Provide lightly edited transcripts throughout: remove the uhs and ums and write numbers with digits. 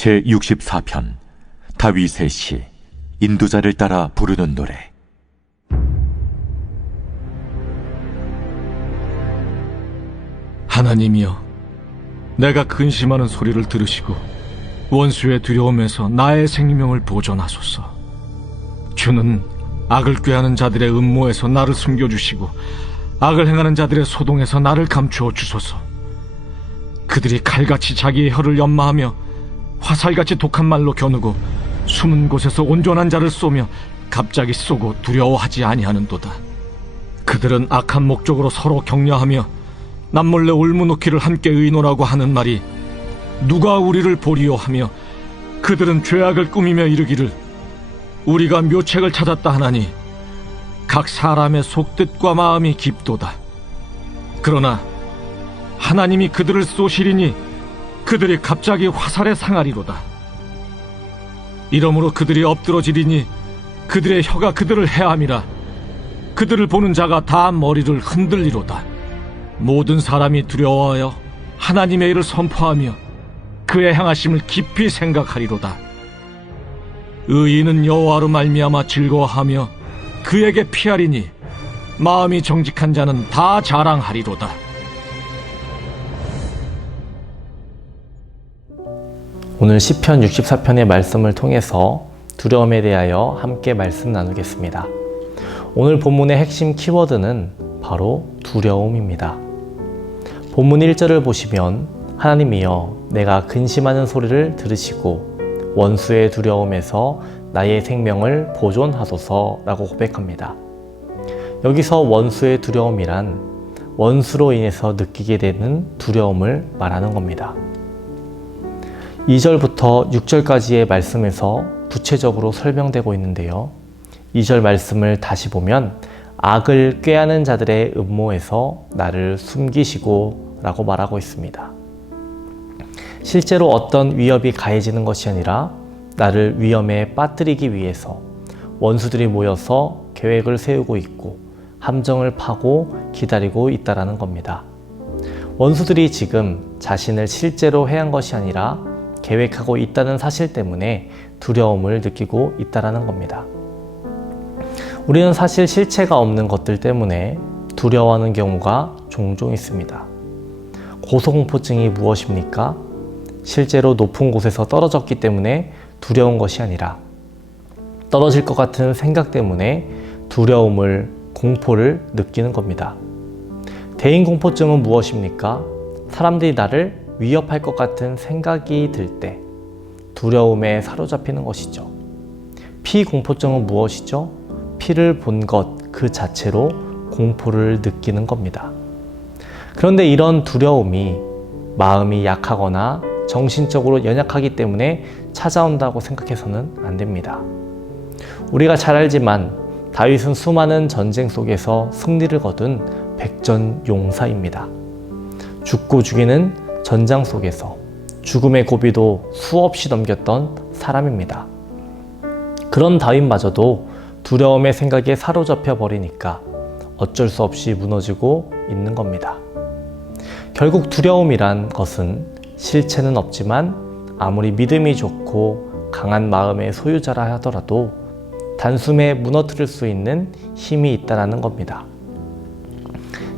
제64편 다윗의 시 인도자를 따라 부르는 노래. 하나님이여, 내가 근심하는 소리를 들으시고 원수의 두려움에서 나의 생명을 보존하소서. 주는 악을 꾀하는 자들의 음모에서 나를 숨겨주시고 악을 행하는 자들의 소동에서 나를 감추어 주소서. 그들이 칼같이 자기의 혀를 연마하며 화살같이 독한 말로 겨누고 숨은 곳에서 온전한 자를 쏘며 갑자기 쏘고 두려워하지 아니하는도다. 그들은 악한 목적으로 서로 격려하며 남몰래 올무놓기를 함께 의논하고 하는 말이 누가 우리를 보리요 하며 그들은 죄악을 꾸미며 이르기를 우리가 묘책을 찾았다 하나니 각 사람의 속뜻과 마음이 깊도다. 그러나 하나님이 그들을 쏘시리니 그들이 갑자기 화살에 상하리로다. 이러므로 그들이 엎드러지리니 그들의 혀가 그들을 해함이라. 그들을 보는 자가 다 머리를 흔들리로다. 모든 사람이 두려워하여 하나님의 일을 선포하며 그의 행하심을 깊이 생각하리로다. 의인은 여호와로 말미암아 즐거워하며 그에게 피하리니 마음이 정직한 자는 다 자랑하리로다. 오늘 시편 64편의 말씀을 통해서 두려움에 대하여 함께 말씀 나누겠습니다. 오늘 본문의 핵심 키워드는 바로 두려움입니다. 본문 1절을 보시면 하나님이여 내가 근심하는 소리를 들으시고 원수의 두려움에서 나의 생명을 보존하소서 라고 고백합니다. 여기서 원수의 두려움이란 원수로 인해서 느끼게 되는 두려움을 말하는 겁니다. 2절부터 6절까지의 말씀에서 구체적으로 설명되고 있는데요. 2절 말씀을 다시 보면 악을 꾀하는 자들의 음모에서 나를 숨기시고 라고 말하고 있습니다. 실제로 어떤 위협이 가해지는 것이 아니라 나를 위험에 빠뜨리기 위해서 원수들이 모여서 계획을 세우고 있고 함정을 파고 기다리고 있다는 겁니다. 원수들이 지금 자신을 실제로 해한 것이 아니라 계획하고 있다는 사실 때문에 두려움을 느끼고 있다는 겁니다. 우리는 사실 실체가 없는 것들 때문에 두려워하는 경우가 종종 있습니다. 고소공포증이 무엇입니까? 실제로 높은 곳에서 떨어졌기 때문에 두려운 것이 아니라 떨어질 것 같은 생각 때문에 두려움을, 공포를 느끼는 겁니다. 대인공포증은 무엇입니까? 사람들이 나를 위협할 것 같은 생각이 들 때 두려움에 사로잡히는 것이죠. 피공포증은 무엇이죠? 피를 본 것 그 자체로 공포를 느끼는 겁니다. 그런데 이런 두려움이 마음이 약하거나 정신적으로 연약하기 때문에 찾아온다고 생각해서는 안 됩니다. 우리가 잘 알지만 다윗은 수많은 전쟁 속에서 승리를 거둔 백전용사입니다. 죽고 죽이는 전장 속에서 죽음의 고비도 수없이 넘겼던 사람입니다. 그런 다윗마저도 두려움의 생각에 사로잡혀 버리니까 어쩔 수 없이 무너지고 있는 겁니다. 결국 두려움이란 것은 실체는 없지만 아무리 믿음이 좋고 강한 마음의 소유자라 하더라도 단숨에 무너뜨릴 수 있는 힘이 있다는 겁니다.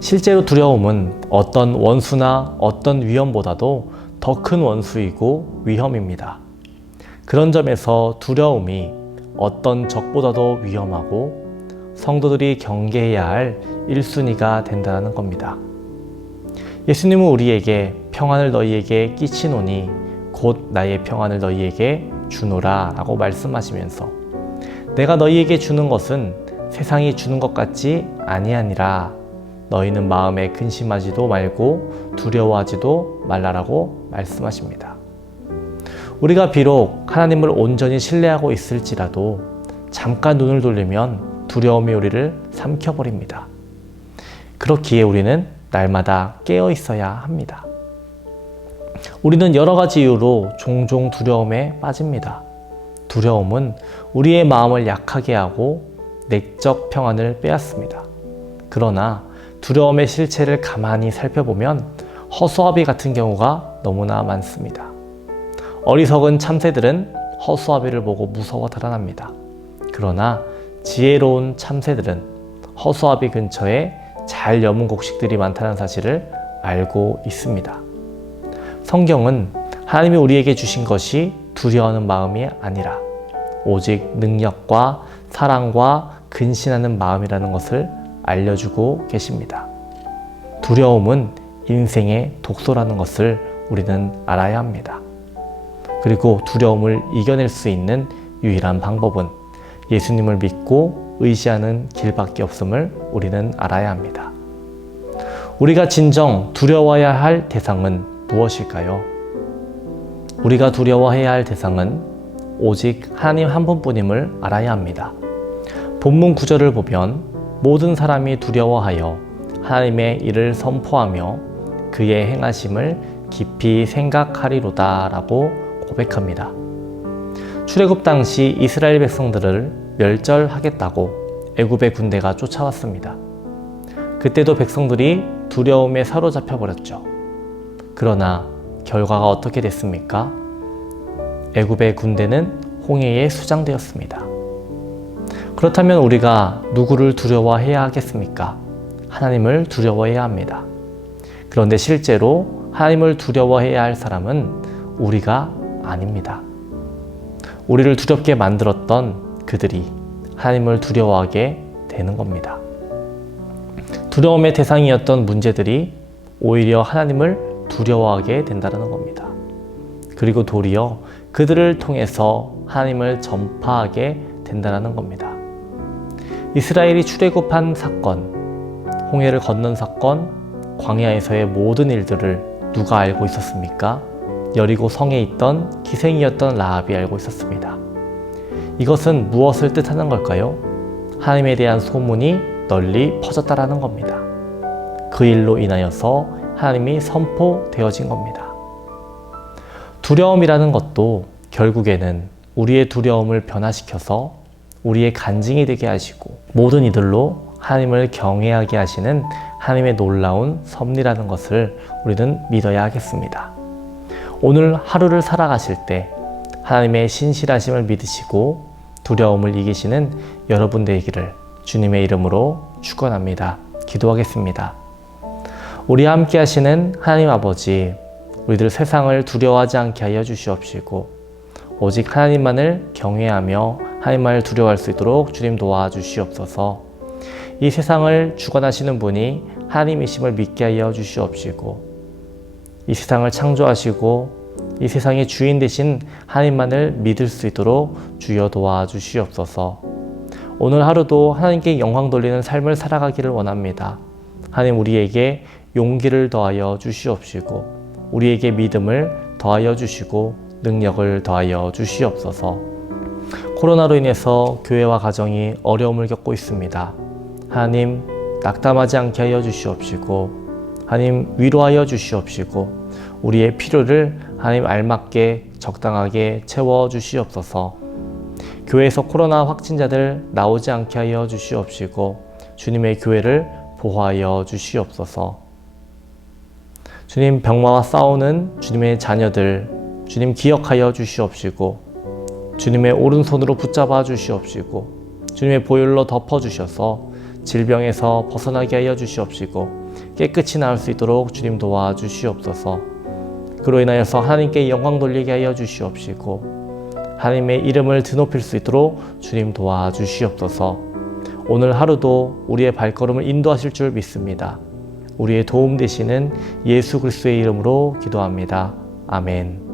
실제로 두려움은 어떤 원수나 어떤 위험보다도 더 큰 원수이고 위험입니다. 그런 점에서 두려움이 어떤 적보다도 위험하고 성도들이 경계해야 할 1순위가 된다는 겁니다. 예수님은 우리에게 평안을 너희에게 끼치노니 곧 나의 평안을 너희에게 주노라 라고 말씀하시면서 내가 너희에게 주는 것은 세상이 주는 것 같지 아니하니라. 너희는 마음에 근심하지도 말고 두려워하지도 말라라고 말씀하십니다. 우리가 비록 하나님을 온전히 신뢰하고 있을지라도 잠깐 눈을 돌리면 두려움이 우리를 삼켜버립니다. 그렇기에 우리는 날마다 깨어 있어야 합니다. 우리는 여러 가지 이유로 종종 두려움에 빠집니다. 두려움은 우리의 마음을 약하게 하고 내적 평안을 빼앗습니다. 그러나 두려움의 실체를 가만히 살펴보면 허수아비 같은 경우가 너무나 많습니다. 어리석은 참새들은 허수아비를 보고 무서워 달아납니다. 그러나 지혜로운 참새들은 허수아비 근처에 잘 여문 곡식들이 많다는 사실을 알고 있습니다. 성경은 하나님이 우리에게 주신 것이 두려워하는 마음이 아니라 오직 능력과 사랑과 근신하는 마음이라는 것을 알려주고 계십니다. 두려움은 인생의 독소라는 것을 우리는 알아야 합니다. 그리고 두려움을 이겨낼 수 있는 유일한 방법은 예수님을 믿고 의지하는 길밖에 없음을 우리는 알아야 합니다. 우리가 진정 두려워해야 할 대상은 무엇일까요? 우리가 두려워해야 할 대상은 오직 하나님 한 분뿐임을 알아야 합니다. 본문 구절을 보면 모든 사람이 두려워하여 하나님의 일을 선포하며 그의 행하심을 깊이 생각하리로다 라고 고백합니다. 출애굽 당시 이스라엘 백성들을 멸절하겠다고 애굽의 군대가 쫓아왔습니다. 그때도 백성들이 두려움에 사로잡혀 버렸죠. 그러나 결과가 어떻게 됐습니까? 애굽의 군대는 홍해에 수장되었습니다. 그렇다면 우리가 누구를 두려워해야 하겠습니까? 하나님을 두려워해야 합니다. 그런데 실제로 하나님을 두려워해야 할 사람은 우리가 아닙니다. 우리를 두렵게 만들었던 그들이 하나님을 두려워하게 되는 겁니다. 두려움의 대상이었던 문제들이 오히려 하나님을 두려워하게 된다는 겁니다. 그리고 도리어 그들을 통해서 하나님을 전파하게 된다는 겁니다. 이스라엘이 출애굽한 사건, 홍해를 건넌 사건, 광야에서의 모든 일들을 누가 알고 있었습니까? 여리고 성에 있던 기생이었던 라합이 알고 있었습니다. 이것은 무엇을 뜻하는 걸까요? 하나님에 대한 소문이 널리 퍼졌다라는 겁니다. 그 일로 인하여서 하나님이 선포되어진 겁니다. 두려움이라는 것도 결국에는 우리의 두려움을 변화시켜서 우리의 간증이 되게 하시고 모든 이들로 하나님을 경외하게 하시는 하나님의 놀라운 섭리라는 것을 우리는 믿어야 하겠습니다. 오늘 하루를 살아가실 때 하나님의 신실하심을 믿으시고 두려움을 이기시는 여러분 되기를 주님의 이름으로 축원합니다. 기도하겠습니다. 우리와 함께 하시는 하나님 아버지, 우리들 세상을 두려워하지 않게 하여 주시옵시고 오직 하나님만을 경외하며 하나님만을 두려워할 수 있도록 주님 도와주시옵소서. 이 세상을 주관하시는 분이 하나님이심을 믿게 하여 주시옵시고 이 세상을 창조하시고 이 세상의 주인 되신 하나님만을 믿을 수 있도록 주여 도와주시옵소서. 오늘 하루도 하나님께 영광 돌리는 삶을 살아가기를 원합니다. 하나님 우리에게 용기를 더하여 주시옵시고 우리에게 믿음을 더하여 주시고 능력을 더하여 주시옵소서. 코로나로 인해서 교회와 가정이 어려움을 겪고 있습니다. 하나님 낙담하지 않게 하여 주시옵시고 하나님 위로하여 주시옵시고 우리의 필요를 하나님 알맞게 적당하게 채워 주시옵소서. 교회에서 코로나 확진자들 나오지 않게 하여 주시옵시고 주님의 교회를 보호하여 주시옵소서. 주님 병마와 싸우는 주님의 자녀들 주님 기억하여 주시옵시고 주님의 오른손으로 붙잡아 주시옵시고 주님의 보혈로 덮어 주셔서 질병에서 벗어나게 하여 주시옵시고 깨끗이 나을 수 있도록 주님 도와 주시옵소서. 그로 인하여서 하나님께 영광 돌리게 하여 주시옵시고 하나님의 이름을 드높일 수 있도록 주님 도와 주시옵소서. 오늘 하루도 우리의 발걸음을 인도하실 줄 믿습니다. 우리의 도움 되시는 예수 그리스도의 이름으로 기도합니다. 아멘.